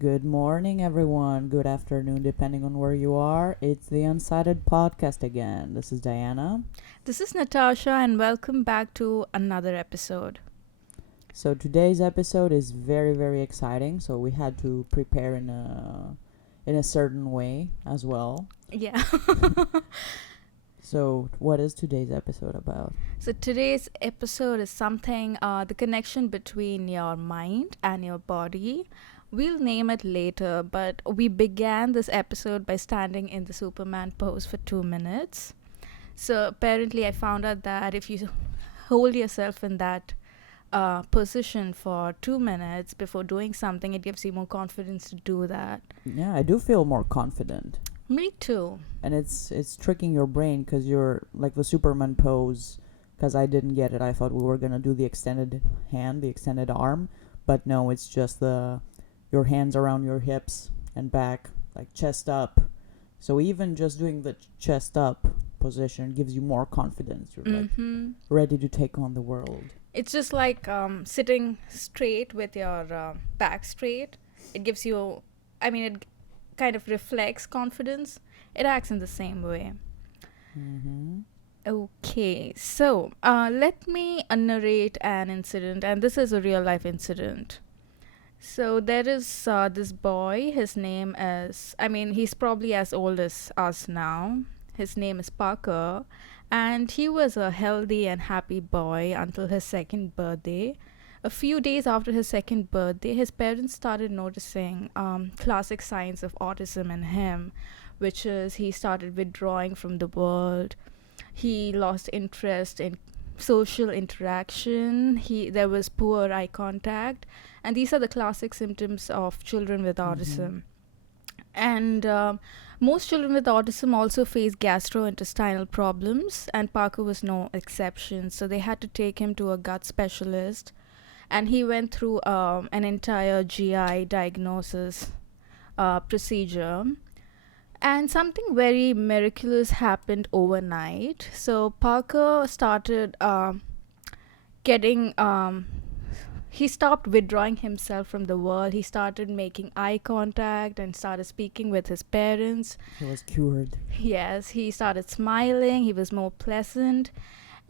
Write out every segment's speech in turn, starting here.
Good morning, everyone. Good afternoon, depending on where you are. It's the Uncited Podcast again. This is Diana. This is Natasha, and welcome back to another episode. So today's episode is very, very exciting. So we had to prepare in a certain way as well. Yeah. So what is today's episode about? So today's episode is something the connection between your mind and your body. We'll name it later, but we began this episode by standing in the Superman pose for 2 minutes. So apparently, I found out that if you hold yourself in that position for 2 minutes before doing something, it gives you more confidence to do that. Yeah, I do feel more confident, Me too. and it's tricking your brain because you're like the Superman pose. Because I didn't get it, I thought we were gonna do the extended hand, the extended arm, but no, it's just your hands around your hips and back, like chest up. So even just doing the chest up position gives you more confidence. You're like ready to take on the world. It's just like sitting straight with your back straight. It gives you, it kind of reflects confidence. It acts in the same way. Mm-hmm. Okay, so let me narrate an incident, and this is a real life incident. So there is this boy. His name is, he's probably as old as us now. His name is Parker, and he was a healthy and happy boy until his second birthday. A few days after his second birthday, his parents started noticing classic signs of autism in him, which is he started withdrawing from the world. He lost interest in social interaction. There was poor eye contact, and these are the classic symptoms of children with autism. And most children with autism also face gastrointestinal problems, and Parker was no exception. So they had to take him to a gut specialist, and he went through an entire GI diagnosis procedure. And something very miraculous happened overnight. So Parker started getting he stopped withdrawing himself from the world. He started making eye contact and started speaking with his parents. He was cured. Yes, he started smiling. He was more pleasant.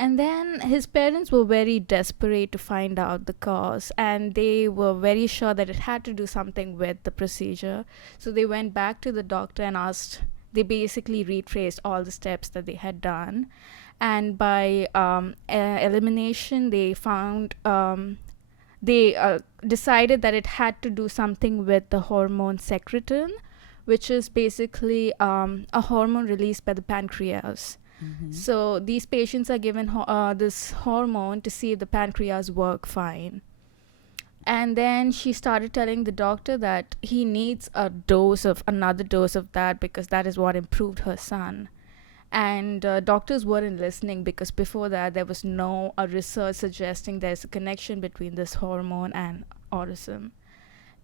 And then his parents were very desperate to find out the cause, and they were very sure that it had to do something with the procedure. So they went back to the doctor and asked, they basically retraced all the steps that they had done. And by elimination, they found, they decided that it had to do something with the hormone secretin, which is basically a hormone released by the pancreas. So these patients are given this hormone to see if the pancreas work fine. And then she started telling the doctor that he needs another dose of that, because that is what improved her son. And doctors weren't listening, because before that there was no research suggesting there's a connection between this hormone and autism.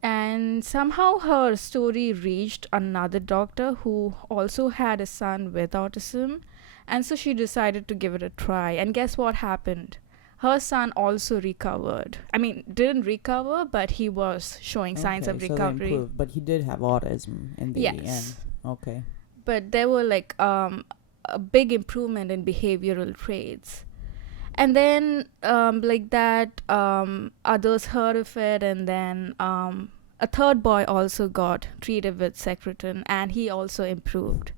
And somehow her story reached another doctor who also had a son with autism. And so she decided to give it a try. And guess what happened? Her son also recovered. Didn't recover, but he was showing signs of recovery. So but he did have autism in the end. Yes. Okay. But there were like a big improvement in behavioral traits. And then others heard of it, and then a third boy also got treated with secretin, and he also improved.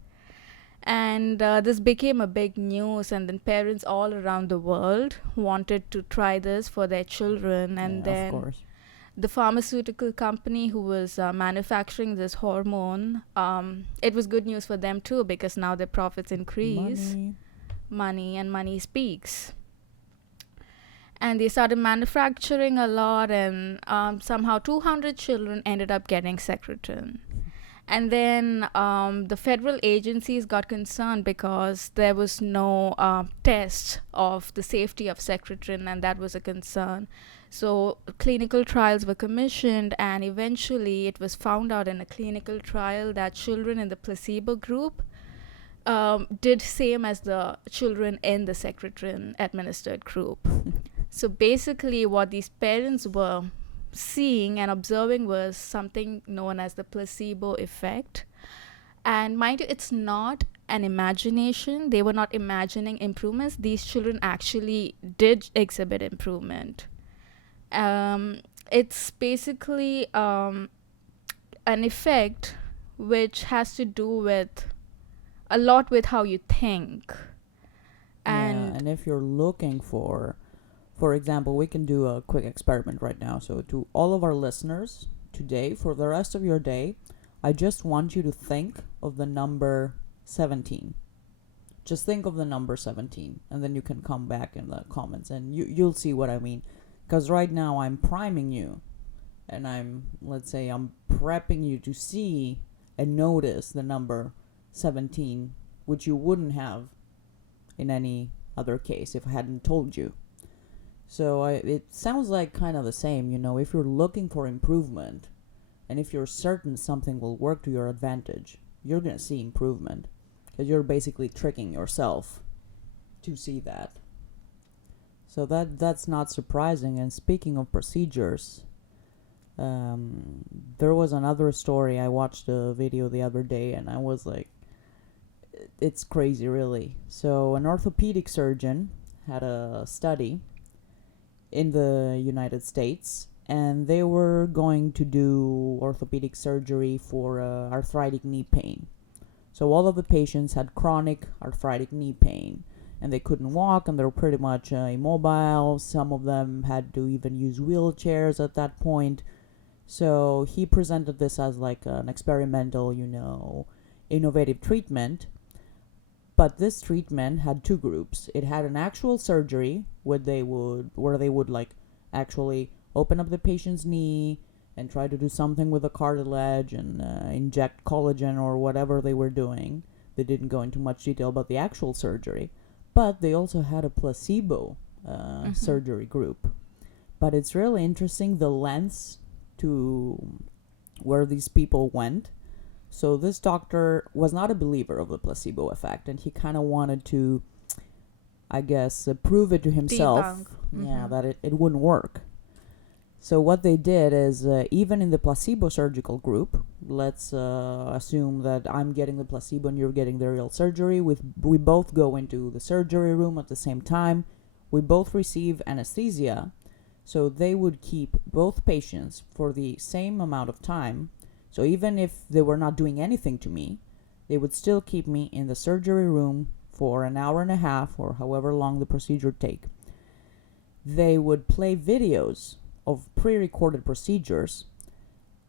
And this became a big news, and then parents all around the world wanted to try this for their children. And then of course, the pharmaceutical company who was manufacturing this hormone, it was good news for them too, because now their profits increase. Money speaks. And they started manufacturing a lot, and somehow 200 children ended up getting secretin. And then the federal agencies got concerned because there was no test of the safety of secretin, and that was a concern. So clinical trials were commissioned, and eventually it was found out in a clinical trial that children in the placebo group did same as the children in the secretin administered group. So basically what these parents were seeing and observing was something known as the placebo effect. And mind you, it's not an imagination. They were not imagining improvements. These children actually did exhibit improvement. It's basically an effect which has to do with a lot with how you think. Yeah, And and if you're looking for example, we can do a quick experiment right now. So, to all of our listeners today, for the rest of your day, I just want you to think of the number 17. Just think of the number 17, and then you can come back in the comments and you'll see what I mean. Because right now I'm priming you, and let's say, I'm prepping you to see and notice the number 17, which you wouldn't have in any other case if I hadn't told you. So it sounds like kind of the same, if you're looking for improvement and if you're certain something will work to your advantage, you're going to see improvement because you're basically tricking yourself to see that. So that's not surprising. And speaking of procedures, there was another story. I watched a video the other day and I was like, it's crazy, really. So an orthopedic surgeon had a study in the United States, and they were going to do orthopedic surgery for arthritic knee pain. So all of the patients had chronic arthritic knee pain, and they couldn't walk, and they were pretty much immobile. Some of them had to even use wheelchairs at that point. So he presented this as like an experimental, innovative treatment. But this treatment had two groups. It had an actual surgery where they would like actually open up the patient's knee and try to do something with the cartilage and inject collagen or whatever they were doing. They didn't go into much detail about the actual surgery. But they also had a placebo surgery group. But it's really interesting the lengths to where these people went. So this doctor was not a believer of the placebo effect, and he kind of wanted to, I guess, prove it to himself. debunk. Yeah, that it wouldn't work. So what they did is, even in the placebo surgical group, let's assume that I'm getting the placebo and you're getting the real surgery. We both go into the surgery room at the same time. We both receive anesthesia. So they would keep both patients for the same amount of time. So even if they were not doing anything to me, they would still keep me in the surgery room for an hour and a half or however long the procedure would take. They would play videos of pre-recorded procedures,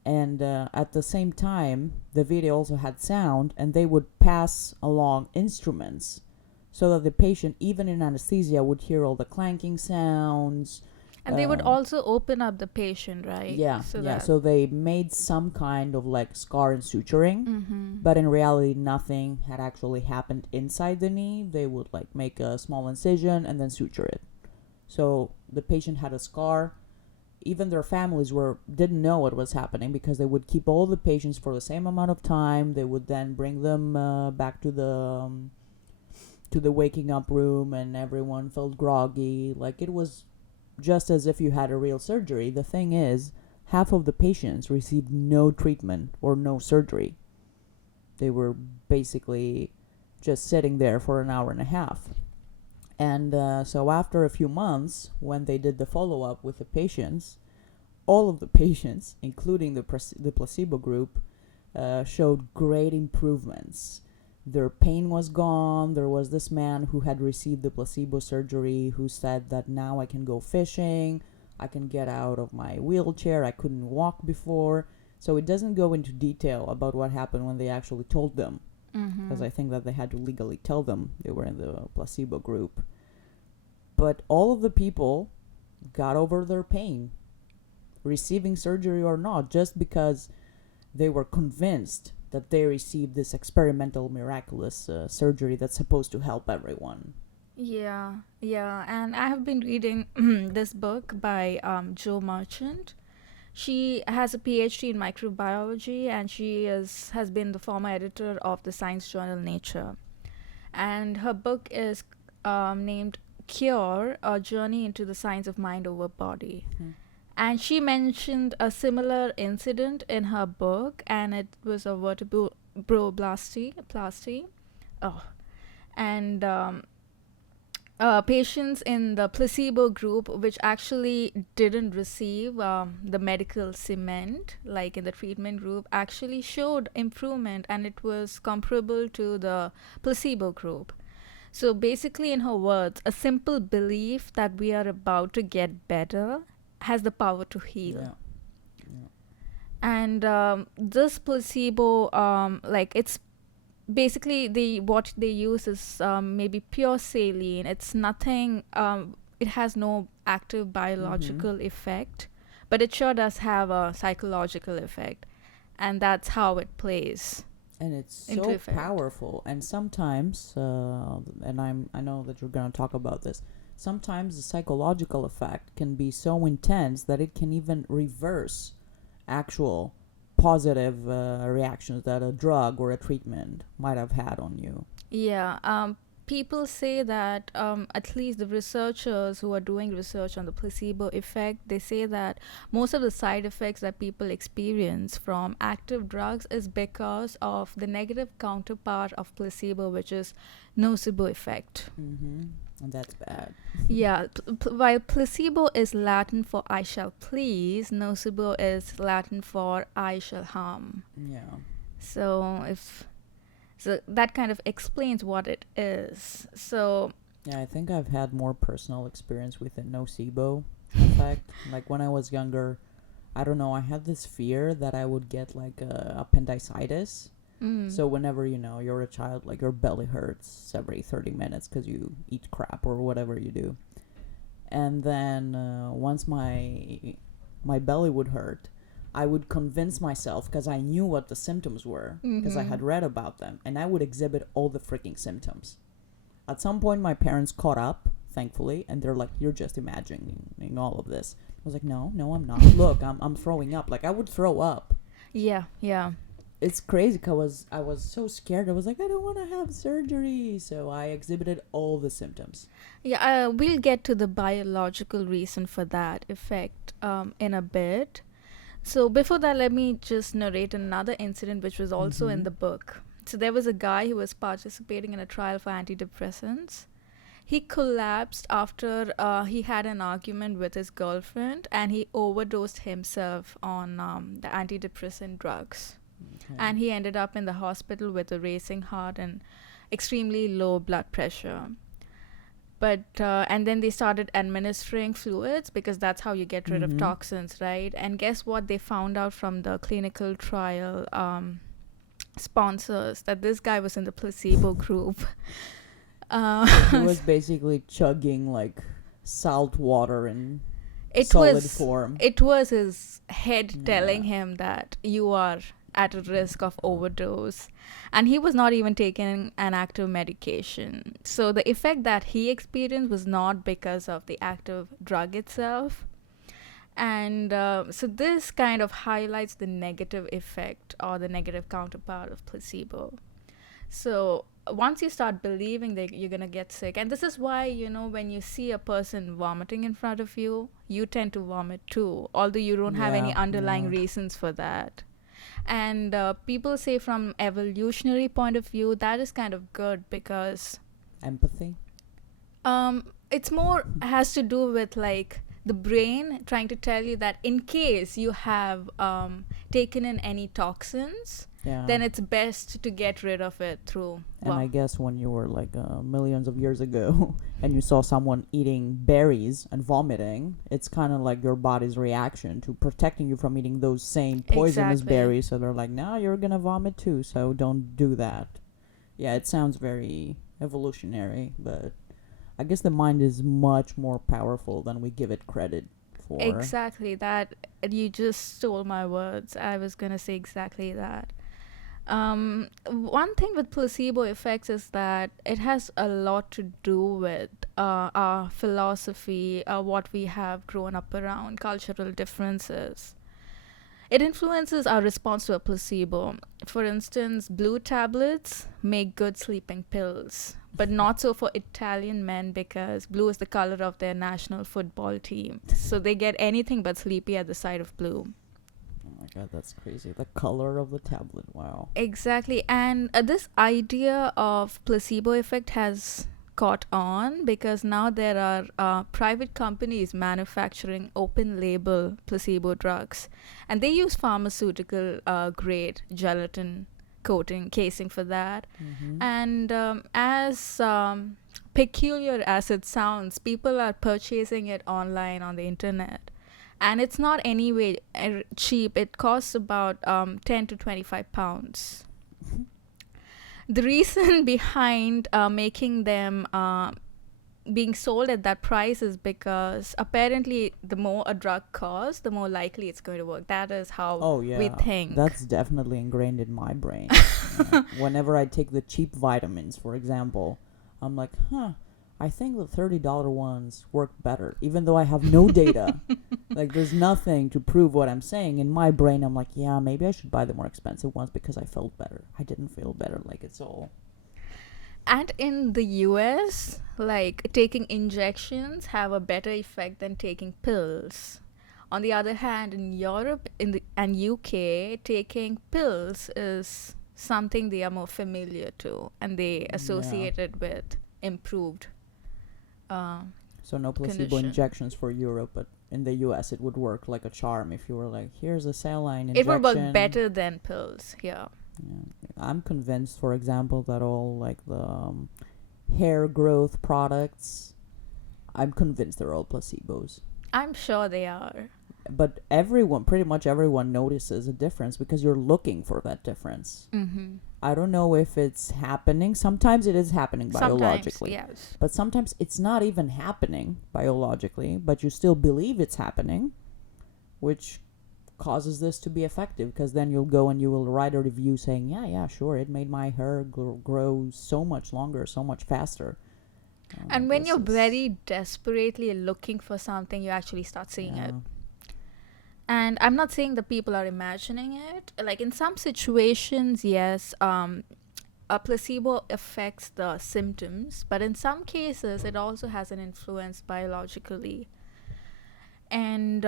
and at the same time, the video also had sound, and they would pass along instruments so that the patient, even in anesthesia, would hear all the clanking sounds. And they would also open up the patient, right? Yeah. So they made some kind of like scar and suturing, but in reality, nothing had actually happened inside the knee. They would like make a small incision and then suture it. So the patient had a scar. Even their families didn't know what was happening because they would keep all the patients for the same amount of time. They would then bring them back to the waking up room, and everyone felt groggy. Like it was just as if you had a real surgery. The thing is, half of the patients received no treatment or no surgery. They were basically just sitting there for an hour and a half. And so after a few months, when they did the follow-up with the patients, all of the patients, including the placebo group, showed great improvements. Their pain was gone. There was this man who had received the placebo surgery who said that now I can go fishing, I can get out of my wheelchair, I couldn't walk before. So it doesn't go into detail about what happened when they actually told them, because I think that they had to legally tell them they were in the placebo group. But all of the people got over their pain, receiving surgery or not, just because they were convinced that they received this experimental miraculous surgery that's supposed to help everyone. Yeah, and I have been reading this book by Jo Marchant. She has a PhD in microbiology, and she has been the former editor of the science journal Nature. And her book is named Cure: A Journey into the Science of Mind over Body. And she mentioned a similar incident in her book, and it was a vertebroblasty. Oh, and patients in the placebo group, which actually didn't receive the medical cement, like in the treatment group, actually showed improvement, and it was comparable to the placebo group. So basically, in her words, a simple belief that we are about to get better has the power to heal. Yeah. Yeah. And this placebo, like it's basically what they use is maybe pure saline. It's nothing. It has no active biological effect, but it sure does have a psychological effect, and that's how it plays And it's into so effect. powerful. And sometimes, and I know that you're gonna talk about this. Sometimes the psychological effect can be so intense that it can even reverse actual positive reactions that a drug or a treatment might have had on you. Yeah. People say that at least the researchers who are doing research on the placebo effect, they say that most of the side effects that people experience from active drugs is because of the negative counterpart of placebo, which is nocebo effect. And that's bad. Yeah, while placebo is Latin for I shall please, nocebo is Latin for I shall harm. Yeah. So that kind of explains what it is. So Yeah, I think I've had more personal experience with the nocebo effect. Like when I was younger, I don't know, I had this fear that I would get like appendicitis. So whenever, you're a child, like your belly hurts every 30 minutes because you eat crap or whatever you do. And then once my belly would hurt, I would convince myself, because I knew what the symptoms were, because I had read about them, and I would exhibit all the freaking symptoms. At some point, my parents caught up, thankfully, and they're like, "You're just imagining all of this." I was like, "No, I'm not. Look, I'm throwing up. Like I would throw up." yeah. It's crazy because I was so scared. I was like, "I don't want to have surgery," so I exhibited all the symptoms. Yeah, we'll get to the biological reason for that effect in a bit. So before that, let me just narrate another incident which was also in the book. So there was a guy who was participating in a trial for antidepressants. He collapsed after he had an argument with his girlfriend, and he overdosed himself on the antidepressant drugs. Okay. And he ended up in the hospital with a racing heart and extremely low blood pressure. But and then they started administering fluids, because that's how you get rid of toxins, right? And guess what they found out from the clinical trial sponsors? That this guy was in the placebo group. He was basically chugging like salt water in it solid was form. it was his head telling Yeah. him that you are at a risk of overdose, and he was not even taking an active medication. So the effect that he experienced was not because of the active drug itself. And so this kind of highlights the negative effect or the negative counterpart of placebo. So once you start believing that you're going to get sick, and this is why, when you see a person vomiting in front of you, you tend to vomit too, although you don't have any underlying reasons for that. And people say from evolutionary point of view, that is kind of good, because Empathy. it's more has to do with like the brain trying to tell you that in case you have taken in any toxins, then it's best to get rid of it through. And I guess when you were like millions of years ago and you saw someone eating berries and vomiting, it's kind of like your body's reaction to protecting you from eating those same poisonous Exactly. berries. So they're like, "Now you're going to vomit too, so don't do that." Yeah, it sounds very evolutionary, but I guess the mind is much more powerful than we give it credit for. Exactly that. You just stole my words. I was gonna say exactly that. One thing with placebo effects is that it has a lot to do with our philosophy, what we have grown up around, cultural differences. It influences our response to a placebo. For instance, blue tablets make good sleeping pills, but not so for Italian men because blue is the color of their national football team. So they get anything but sleepy at the sight of blue. Oh my god, that's crazy. The color of the tablet. Wow. Exactly. And this idea of placebo effect has caught on because now there are private companies manufacturing open label placebo drugs, and they use pharmaceutical grade gelatin coating casing for that. Mm-hmm. And as peculiar as it sounds, people are purchasing it online on the internet, and it's not anyway cheap. It costs about 10 to 25 pounds. The reason behind making them being sold at that price is because apparently the more a drug costs, the more likely it's going to work. That is how Oh yeah, we think. that's definitely ingrained in my brain. Whenever I take the cheap vitamins, for example, I'm like, I think the $30 ones work better, even though I have no data. Like, there's nothing to prove what I'm saying. In my brain, I'm like, yeah, maybe I should buy the more expensive ones because I felt better. I didn't feel better. Like, it's all. And in the US, like taking injections have a better effect than taking pills. On the other hand, in Europe and UK, taking pills is something they are more familiar to, and they associate it with improved So no placebo condition. injections for Europe, but in the US it would work like a charm if you were like, here's a saline injection. It would work better than pills. Yeah. I'm convinced, for example, that all like the hair growth products, I'm convinced they're all placebos. I'm sure they are. But pretty much everyone notices a difference because you're looking for that difference. Mm-hmm. I don't know if it's happening. Sometimes it is happening biologically. Sometimes, yes. But sometimes it's not even happening biologically, but you still believe it's happening, which causes this to be effective, because then you'll go and you will write a review saying, yeah, sure, it made my hair grow so much longer, so much faster. And when you're very desperately looking for something, you actually start seeing it. And I'm not saying that people are imagining it. Like in some situations, yes, a placebo affects the symptoms, but in some cases, it also has an influence biologically. And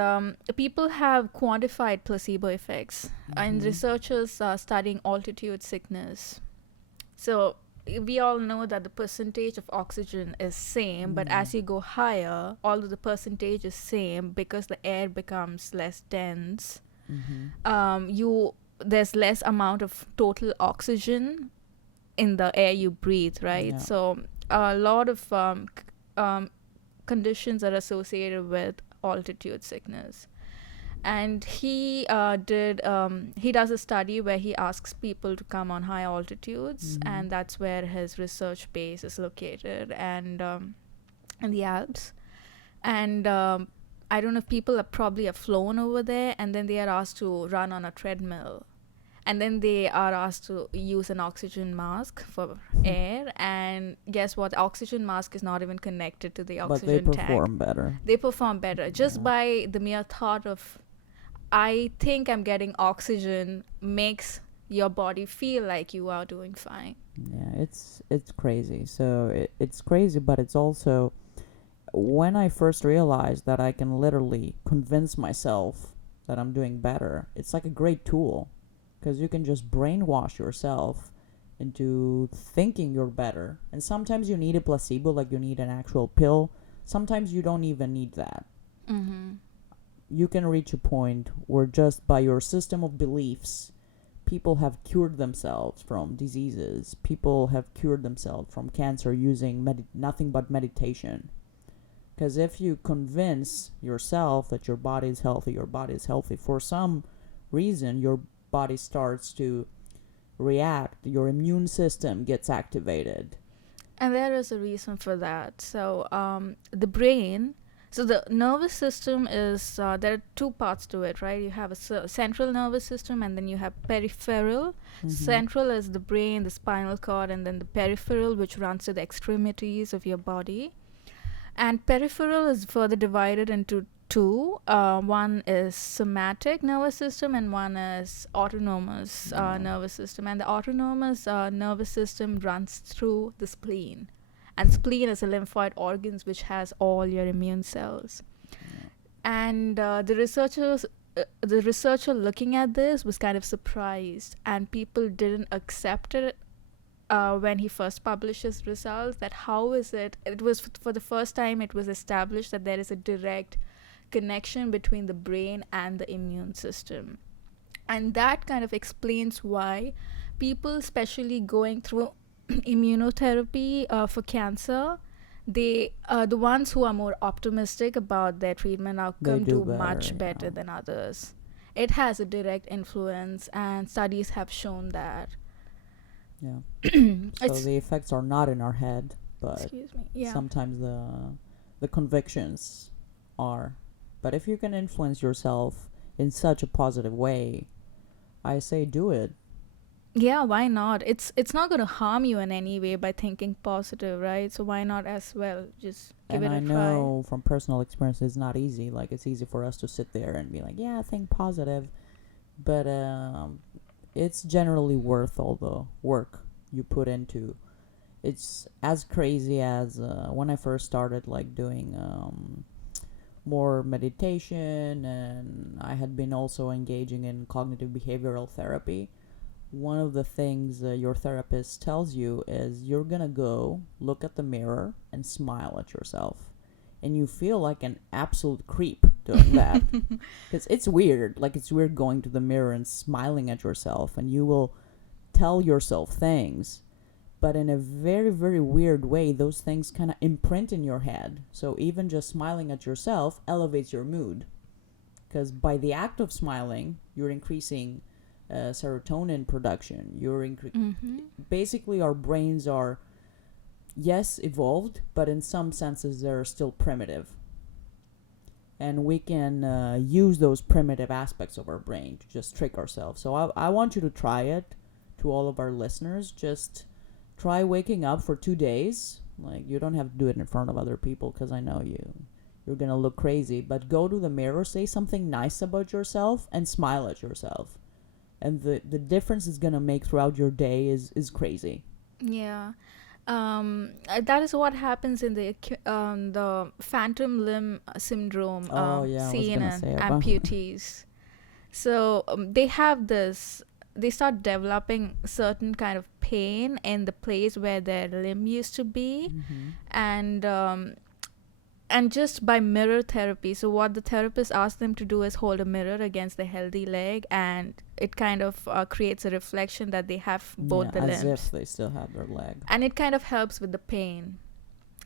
people have quantified placebo effects, and researchers are studying altitude sickness. So we all know that the percentage of oxygen is same, but as you go higher, although the percentage is same, because the air becomes less dense, there's less amount of total oxygen in the air you breathe, right? Yeah. So a lot of conditions are associated with altitude sickness. And he does a study where he asks people to come on high altitudes, and that's where his research base is located, and in the Alps. And I don't know if people have flown over there, and then they are asked to run on a treadmill, and then they are asked to use an oxygen mask for air, and guess what? The oxygen mask is not even connected to the oxygen tank. But they perform better. They perform better just by the mere thought of, I think I'm getting oxygen, makes your body feel like you are doing fine. Yeah, it's crazy. So it's crazy, but it's also, when I first realized that I can literally convince myself that I'm doing better, it's like a great tool, because you can just brainwash yourself into thinking you're better. And sometimes you need a placebo, like you need an actual pill. Sometimes you don't even need that. You can reach a point where just by your system of beliefs, people have cured themselves from diseases. People have cured themselves from cancer using nothing but meditation. Because if you convince yourself that your body is healthy, for some reason your body starts to react, your immune system gets activated. And there is a reason for that. So the brain, so the nervous system is, there are two parts to it, right? You have a central nervous system, and then you have peripheral. Central is the brain, the spinal cord, and then the peripheral, which runs to the extremities of your body. And peripheral is further divided into two. One is somatic nervous system and one is autonomous nervous system. And the autonomous nervous system runs through the spleen. And spleen is a lymphoid organs which has all your immune cells. And the researcher looking at this was kind of surprised, and people didn't accept it when he first published his results. That how is it? It was for the first time it was established that there is a direct connection between the brain and the immune system, and that kind of explains why people, especially going through immunotherapy for cancer, they the ones who are more optimistic about their treatment outcome do much better than others. It has a direct influence, and studies have shown that. Yeah. So the effects are not in our head, but Excuse me. Yeah. sometimes the convictions are. But if you can influence yourself in such a positive way, I say do it. Yeah, why not? It's not going to harm you in any way by thinking positive, right? So why not as well? Just give And it I a know from personal experience it's not easy. Like, it's easy for us to sit there and be like, yeah, think positive. But it's generally worth all the work you put into. It's as crazy as when I first started like doing more meditation, and I had been also engaging in cognitive behavioral therapy. One of the things your therapist tells you is you're gonna go look at the mirror and smile at yourself, and you feel like an absolute creep doing that because it's weird. Like, it's weird going to the mirror and smiling at yourself, and you will tell yourself things, but in a very, very weird way, those things kind of imprint in your head. So even just smiling at yourself elevates your mood, because by the act of smiling, you're increasing serotonin production. Basically, our brains are, yes, evolved, but in some senses they're still primitive, and we can use those primitive aspects of our brain to just trick ourselves. So I want you to try it. To all of our listeners, just try waking up for 2 days. Like, you don't have to do it in front of other people, because I know you're gonna look crazy, but go to the mirror, say something nice about yourself, and smile at yourself. And the difference it's gonna make throughout your day is crazy. Yeah. That is what happens in the phantom limb syndrome seen in amputees. So they start developing certain kind of pain in the place where their limb used to be, and just by mirror therapy. So what the therapist asks them to do is hold a mirror against the healthy leg, and it kind of creates a reflection that they have both the limbs. As if they still have their leg. And it kind of helps with the pain.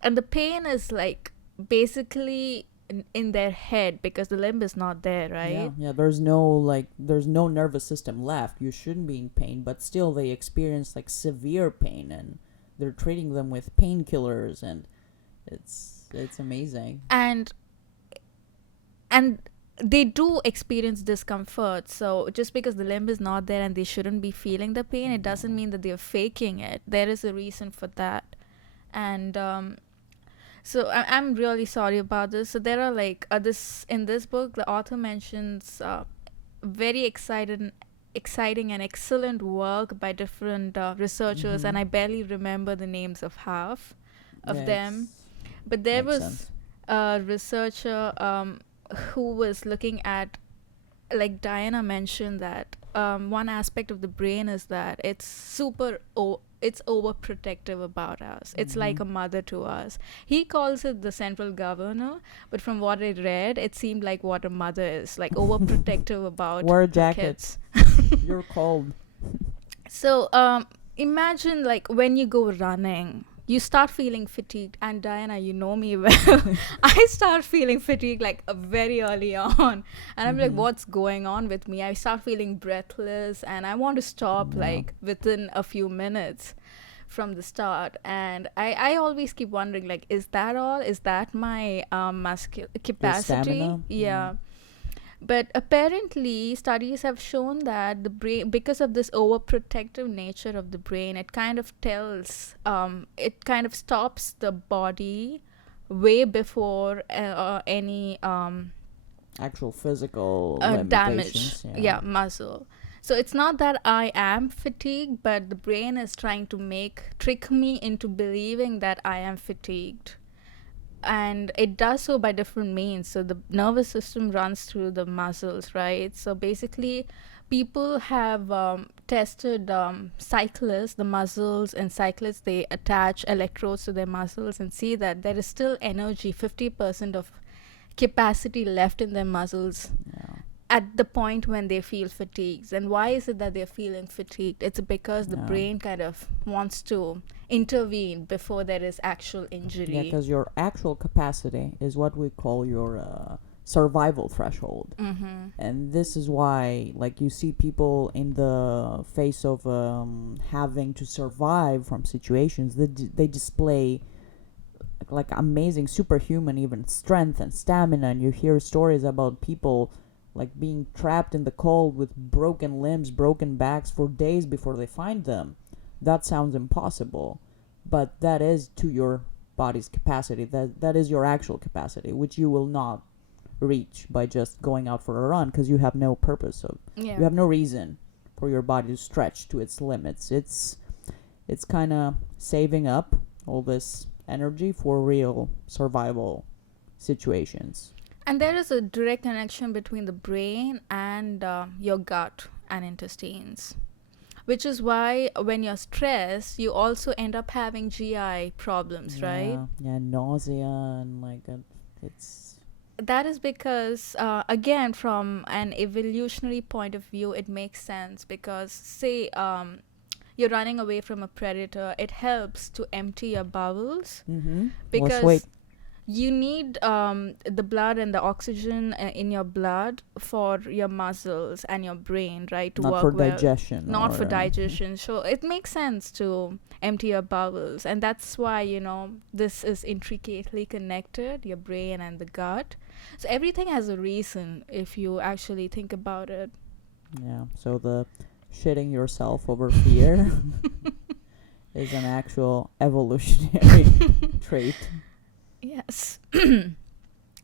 And the pain is like basically in their head, because the limb is not there, right? Yeah, there's no nervous system left. You shouldn't be in pain, but still they experience like severe pain, and they're treating them with painkillers, and it's amazing. And they do experience discomfort. So just because the limb is not there and they shouldn't be feeling the pain, it doesn't mean that they're faking it. There is a reason for that. And so I'm really sorry about this. So there are like in this book, the author mentions very exciting and excellent work by different researchers, and I barely remember the names of half of them. But there was a researcher who was looking at, like Diana mentioned, that one aspect of the brain is that it's overprotective about us. It's like a mother to us. He calls it the central governor, but from what I read, it seemed like what a mother is, like overprotective about wear jackets. You're cold. So imagine like when you go running, you start feeling fatigued, and Diana, you know me well. I start feeling fatigued like very early on, and I'm like, what's going on with me? I start feeling breathless, and I want to stop like within a few minutes from the start. And I always keep wondering, like, is that all? Is that my capacity? Yeah. But apparently, studies have shown that the brain, because of this overprotective nature of the brain, it kind of stops the body way before any actual physical damage. limitations. Yeah, muscle. So it's not that I am fatigued, but the brain is trying to trick me into believing that I am fatigued. And it does so by different means. So the nervous system runs through the muscles, right? So basically, people have tested cyclists, the muscles and cyclists, they attach electrodes to their muscles and see that there is still energy, 50% of capacity left in their muscles Yeah. at the point when they feel fatigued. And why is it that they're feeling fatigued? It's because the Yeah. brain kind of wants to intervene before there is actual Yeah, injury. because your actual capacity is what we call your survival threshold. Mm-hmm. And this is why, like, you see people in the face of having to survive from situations, they display like amazing superhuman even strength and stamina. And you hear stories about people like being trapped in the cold with broken limbs, broken backs for days before they find them. That sounds impossible, but that is to your body's capacity. That is your actual capacity, which you will not reach by just going out for a run, because you have no purpose of, Yeah. you have no reason for your body to stretch to its limits. It's kind of saving up all this energy for real survival situations. And there is a direct connection between the brain and your gut and intestines, which is why when you're stressed, you also end up having GI problems, right? Yeah, nausea and like it's That is because, again, from an evolutionary point of view, it makes sense because, say, you're running away from a predator, it helps to empty your bowels mm-hmm. because Wait. you need the blood and the oxygen in your blood for your muscles and your brain, right, to Not work for well. digestion. Not for or, digestion. So it makes sense to empty your bowels. And that's why, this is intricately connected, your brain and the gut. So everything has a reason if you actually think about it. Yeah. So the shitting yourself over fear is an actual evolutionary trait. Yes.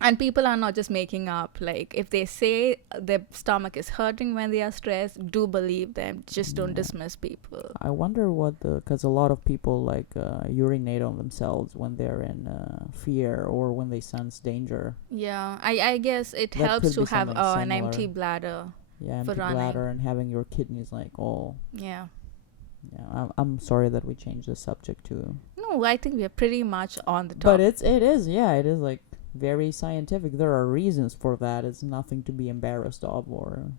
And people are not just making up. Like, if they say their stomach is hurting when they are stressed, do believe them. Just don't Yeah. dismiss people. I wonder because a lot of people like urinate on themselves when they're in fear or when they sense danger. Yeah, I guess it That helps could to be have something an similar. empty bladder. Yeah, For empty running. bladder and having your kidneys like all. Yeah. Yeah, I'm sorry that we changed the subject to. No, I think we are pretty much on the top. But it is like very scientific. There are reasons for that. It's nothing to be embarrassed of or.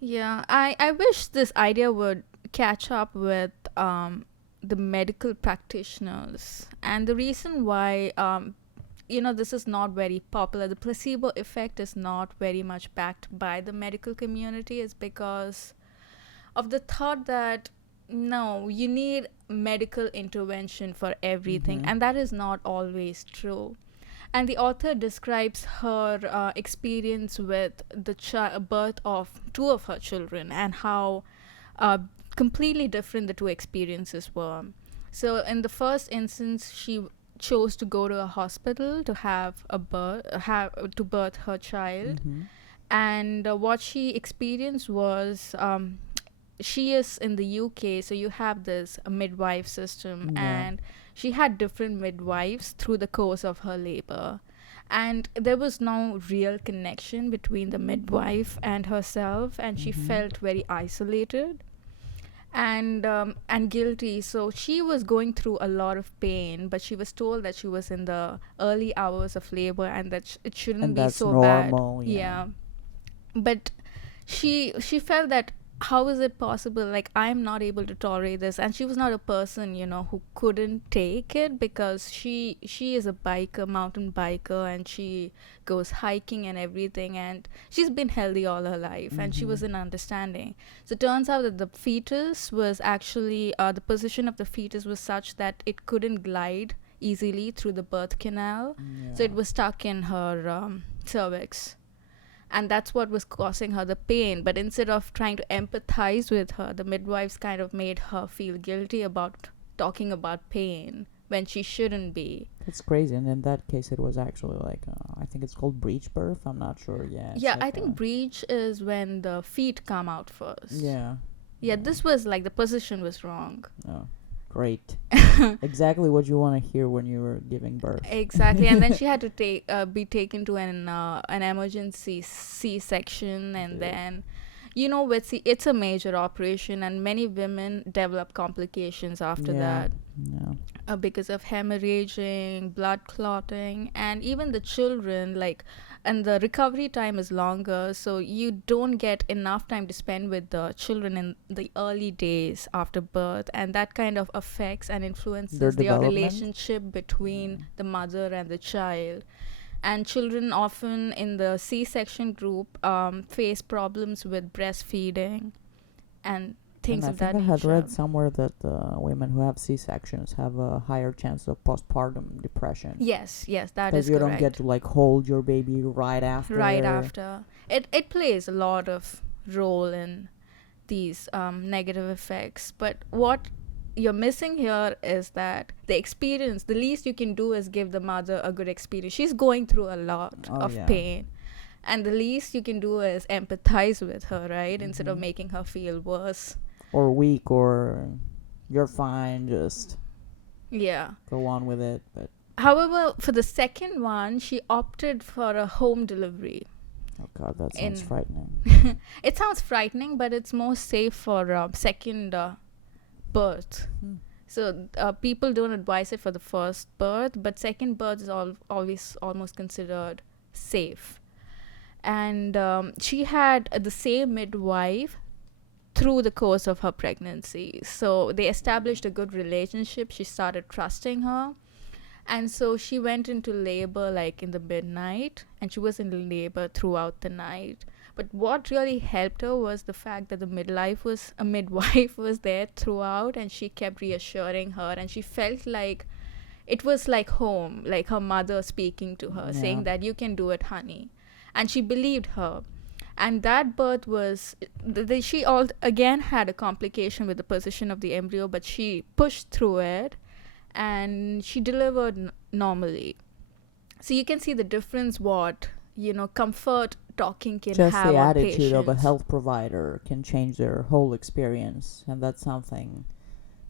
Yeah, I wish this idea would catch up with the medical practitioners. And the reason why, this is not very popular, the placebo effect is not very much backed by the medical community, is because of the thought that, no, you need medical intervention for everything. Mhm. And that is not always true. And the author describes her experience with the birth of two of her children and how uh, completely different the two experiences were. So, in the first instance, she chose to go to a hospital to to birth her child, Mhm. and what she experienced was. She is in the UK, so you have this midwife system, Yeah. and she had different midwives through the course of her labor. And there was no real connection between the midwife and herself, and she Mhm. felt very isolated and guilty. So she was going through a lot of pain, but she was told that she was in the early hours of labor and that it shouldn't And be that's so normal. bad. Yeah. But she felt that, how is it possible, like, I'm not able to tolerate this. And she was not a person, who couldn't take it, because she is a mountain biker, and she goes hiking and everything, and she's been healthy all her life, and she was Mhm. in understanding. So it turns out that the fetus was actually the position of the fetus was such that it couldn't glide easily through the birth canal. Yeah. So it was stuck in her cervix, and that's what was causing her the pain. But instead of trying to empathize with her, the midwives kind of made her feel guilty about talking about pain, when she shouldn't be. It's crazy. And in that case, it was actually like, I think it's called breech birth. I'm not sure. Yeah. It's Yeah, like I think breech is when the feet come out first. yeah. Yeah, this was like the position was wrong. Oh, great. Exactly what you want to hear when you were giving birth. Exactly, and then she had to be taken to an emergency C-section, and Yeah. then, it's a major operation, and many women develop complications after that. Yeah. Because of hemorrhaging, blood clotting, and even the children, and the recovery time is longer, so you don't get enough time to spend with the children in the early days after birth, and that kind of affects and influences Their their development? relationship between the mother and the child. And children often in the C-section group face problems with breastfeeding and things And I of think that I had nature. read somewhere that women who have C-sections have a higher chance of postpartum depression. Yes, that Because is you correct. don't get to like hold your baby right after. Right after. It plays a lot of role in these negative effects. But what you're missing here is that the least you can do is give the mother a good experience. She's going through a lot of pain. And the least you can do is empathize with her, right? Instead of making her feel worse. Or weak, or you're fine, just Yeah. go on with it. But However, for the second one, she opted for a home delivery. oh god, that sounds frightening. It sounds frightening, but it's more safe for second birth. So people don't advise it for the first birth, but second birth is always almost considered safe. And she had the same midwife through the course of her pregnancy. So they established a good relationship. She started trusting her. And so she went into labor like in the midnight, and she was in labor throughout the night. But what really helped her was the fact that the midwife was there throughout, and she kept reassuring her, and she felt like it was like home, like her mother speaking to her, saying that you can do it, honey. And she believed her. And that birth was, she again had a complication with the position of the embryo, but she pushed through it, and she delivered normally. So you can see the difference what comfort talking can Just have the on attitude patients. of a health provider can change their whole experience, and that's something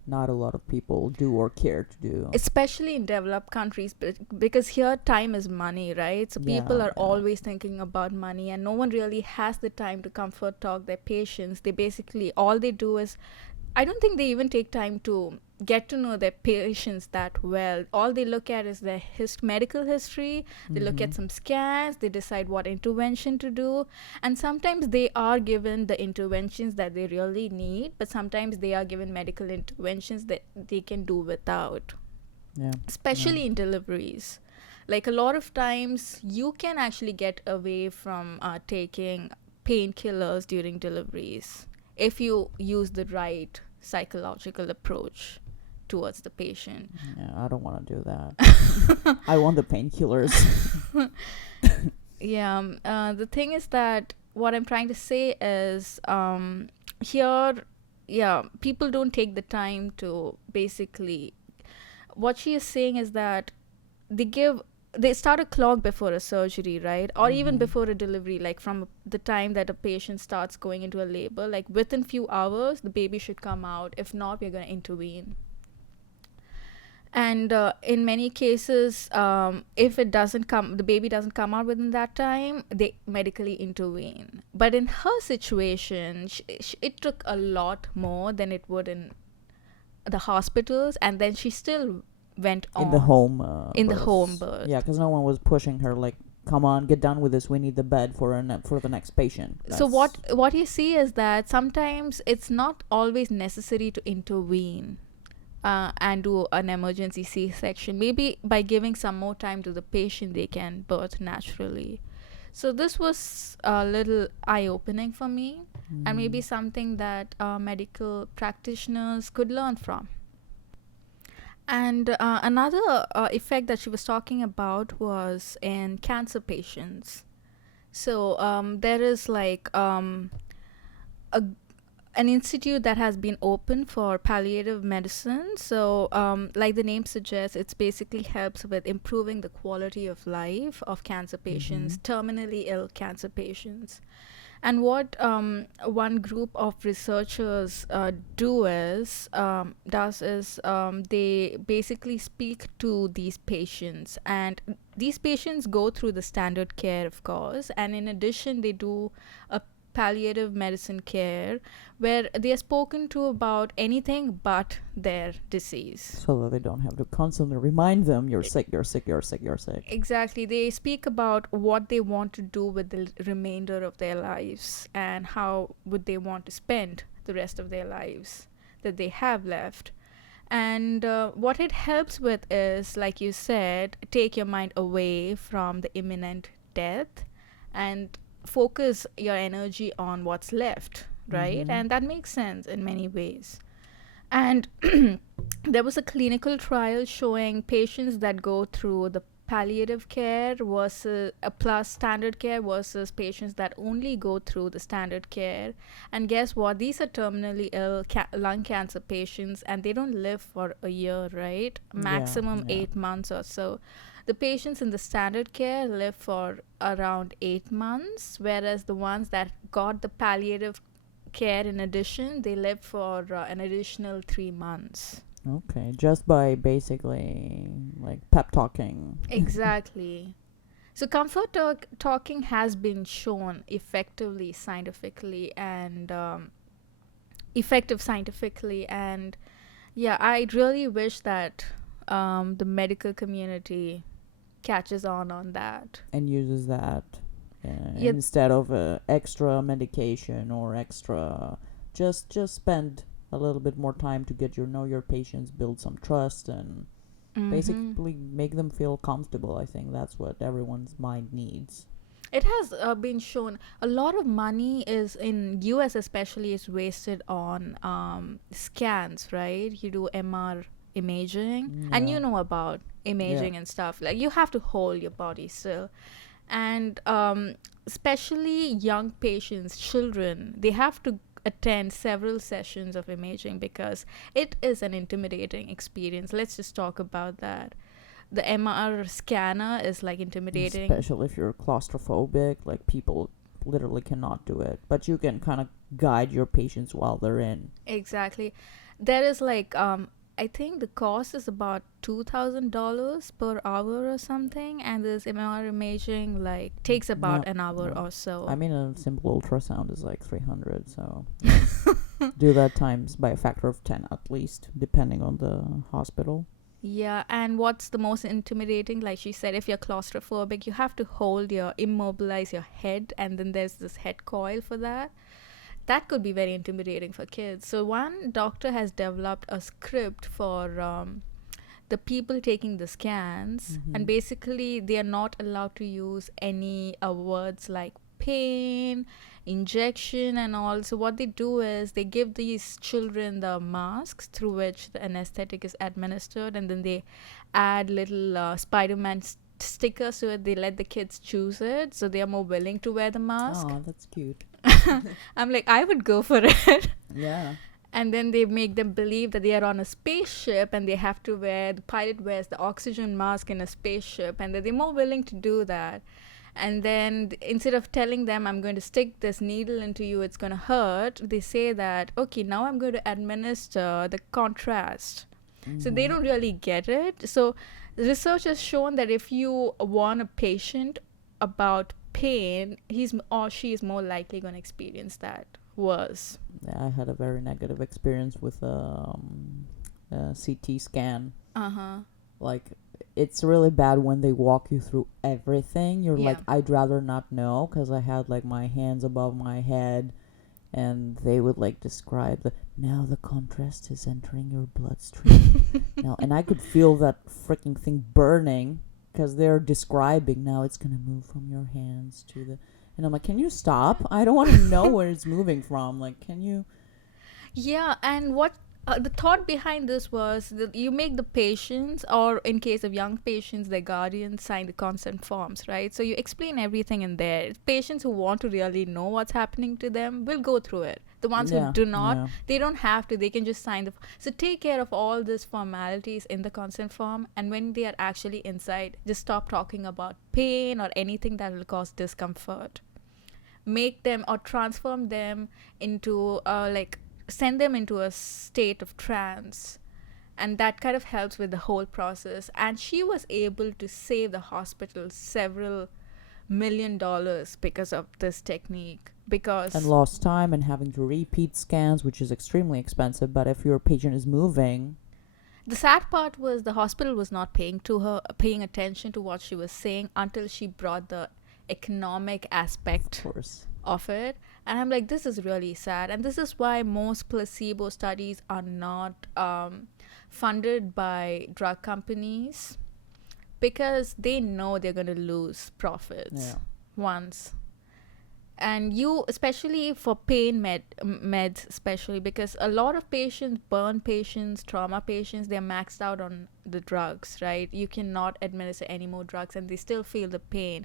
not a lot of people do or care to do. Especially in developed countries, because here time is money, right? So people are always thinking about money, and no one really has the time to comfort talk their patients. They basically, all they do is, I don't think they even take time to get to know their patients that well. All they look at is their medical history. They look at some scans. They decide what intervention to do. And sometimes they are given the interventions that they really need, but sometimes they are given medical interventions that they can do without. Yeah. Especially in deliveries. Like a lot of times, you can actually get away from taking painkillers during deliveries if you use the right psychological approach towards the patient. Yeah, I don't want to do that. I want the painkillers. Yeah, the thing is that what I'm trying to say is here, people don't take the time to basically. What she is saying is that they start a clock before a surgery, right? Or even before a delivery, like from the time that a patient starts going into a labor, like within few hours, the baby should come out. If not, we're going to intervene. And in many cases, if the baby doesn't come out within that time, they medically intervene. But in her situation, it took a lot more than it would in the hospitals, and then she still went on in the home birth. Yeah, because no one was pushing her like, come on, get done with this, we need the bed for the next patient. So what you see is that sometimes it's not always necessary to intervene and do an emergency C-section. Maybe by giving some more time to the patient, they can birth naturally. So this was a little eye-opening for me, and maybe something that medical practitioners could learn from. And another effect that she was talking about was in cancer patients. So there is like a an institute that has been open for palliative medicine. So, like the name suggests, it's basically helps with improving the quality of life of cancer patients, terminally ill cancer patients. And what one group of researchers does is they basically speak to these patients, and these patients go through the standard care, of course, and in addition, they do a palliative medicine care where they are spoken to about anything but their disease. So that they don't have to constantly remind them, you're sick, you're sick, you're sick, you're sick. Exactly. They speak about what they want to do with the remainder of their lives and how would they want to spend the rest of their lives that they have left. And what it helps with is, like you said, take your mind away from the imminent death and focus your energy on what's left, right? And that makes sense in many ways. And there was a clinical trial showing patients that go through the palliative care versus plus standard care versus patients that only go through the standard care. And guess what? These are terminally ill lung cancer patients, and they don't live for a year, right? Maximum 8 months or so. The patients in the standard care live for around 8 months, whereas the ones that got the palliative care in addition, they live for an additional 3 months. Okay, just by basically like pep talking. Exactly. So comfort talking has been shown effectively scientifically and effective scientifically, and yeah, I really wish that the medical community catches on that And uses that instead of extra medication or extra, just spend a little bit more time to get know your patients, build some trust, and basically make them feel comfortable. I think that's what everyone's mind needs. It has been shown a lot of money is in US especially is wasted on scans, right? You do MR imaging, and you know about imaging and stuff. Like, you have to hold your body still, and especially young patients, children, they have to attend several sessions of imaging because it is an intimidating experience. Let's just talk about that. The MR scanner is like intimidating, especially if you're claustrophobic. Like, people literally cannot do it, but you can kind of guide your patients while they're in. Exactly. There is like I think the cost is about $2,000 per hour or something, and this MR imaging like takes about an hour or so. I mean, a simple ultrasound is like 300, so do that times by a factor of 10 at least, depending on the hospital. Yeah, and what's the most intimidating, like she said, if you're claustrophobic, you have to immobilize your head, and then there's this head coil for that. That could be very intimidating for kids. So one doctor has developed a script for the people taking the scans, and basically they are not allowed to use any words like pain, injection, and all. So what they do is they give these children the masks through which the anesthetic is administered, and then they add little Spider-Man stickers to it. They let the kids choose it, so they are more willing to wear the mask. Oh, that's cute. I'm like, I would go for it. Yeah. And then they make them believe that they are on a spaceship, and they have to the pilot wears the oxygen mask in a spaceship, and they're more willing to do that. And then instead of telling them, I'm going to stick this needle into you, it's going to hurt, they say that, okay, now I'm going to administer the contrast. So they don't really get it. So the research has shown that if you warn a patient about pain, he's or she is more likely going to experience that worse. Yeah, I had a very negative experience with a CT scan. Like, it's really bad when they walk you through everything. You're like, I'd rather not know, because I had like my hands above my head, and they would like describe now the contrast is entering your bloodstream. Now, and I could feel that freaking thing burning, because they're describing now it's going to move from your hands to the... And I'm like, can you stop? I don't want to know where it's moving from. Like, can you... Yeah, and what the thought behind this was that you make the patients, or in case of young patients, their guardians sign the consent forms, right? So you explain everything in there. Patients who want to really know what's happening to them will go through it. The ones who Yeah, do not, yeah. they don't have to. They can just sign the. So take care of all these formalities in the consent form, and when they are actually inside, just stop talking about pain or anything that will cause discomfort. Make them or transform them into like send them into a state of trance, and that kind of helps with the whole process. And she was able to save the hospital several $1 million because of this technique, And because lost time and having to repeat scans, which is extremely expensive. But if your patient is moving, the sad part was the hospital was not paying attention to what she was saying until she brought the economic of aspect course. of it. And I'm like, this is really sad. And this is why most placebo studies are not funded by drug companies, because they know they're going to lose profits Yeah. once. And you, especially for pain meds, especially because a lot of patients, burn patients, trauma patients, they're maxed out on the drugs, right? You cannot administer any more drugs and they still feel the pain.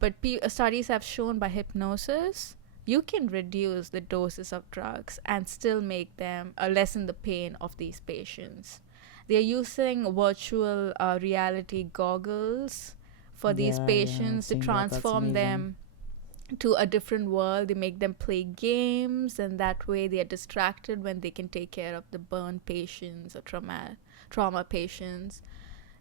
But studies have shown by hypnosis, you can reduce the doses of drugs and still make them lessen the pain of these patients. They're using virtual reality goggles for these Yeah, I've patients to seen that. That's transform amazing. them to a different world. They make them play games, and that way they are distracted when they can take care of the burn patients or trauma patients.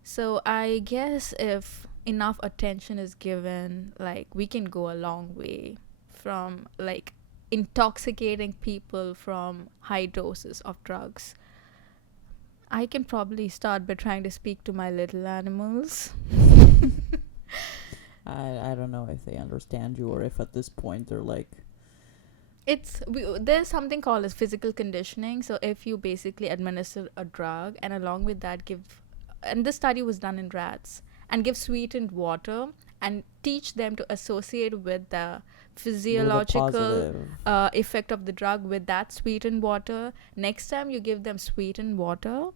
So I guess if enough attention is given, like, we can go a long way from like intoxicating people from high doses of drugs. I can probably start by trying to speak to my little animals. I don't know if they understand you or if at this point they're like, There's something called as physical conditioning. So if you basically administer a drug and along with that and this study was done in rats, and give sweetened water and teach them to associate with the physiological positive. effect of the drug with that sweetened water. Next time you give them sweetened water,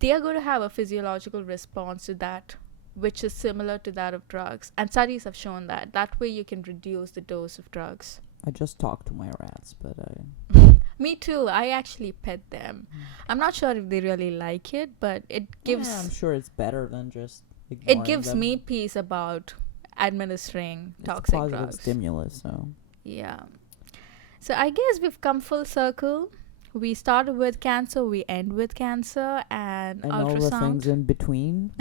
they are going to have a physiological response to that, which is similar to that of drugs. And studies have shown that. That way you can reduce the dose of drugs. I just talked to my rats, but I. Me too. I actually pet them. I'm not sure if they really like it, but it gives Yeah, I'm sure it's better than just ignoring them. me peace about administering It's a toxic positive drugs. stimulus, so. Yeah. So I guess we've come full circle. We started with cancer, we end with cancer, and And all the things ultrasound. in between.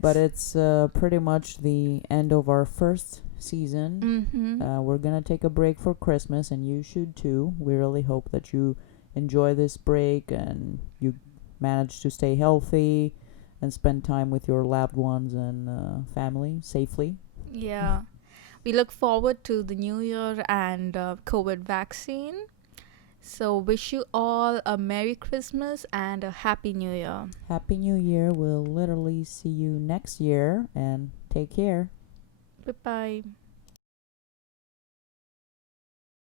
But it's pretty much the end of our first season. Mm-hmm. We're gonna take a break for Christmas, and you should too. We really hope that you enjoy this break and you manage to stay healthy and spend time with your loved ones and family safely. Yeah. We look forward to the new year and COVID vaccine. So wish you all a Merry Christmas and a Happy New Year. Happy New Year. We'll literally see you next year, and take care. Bye-bye.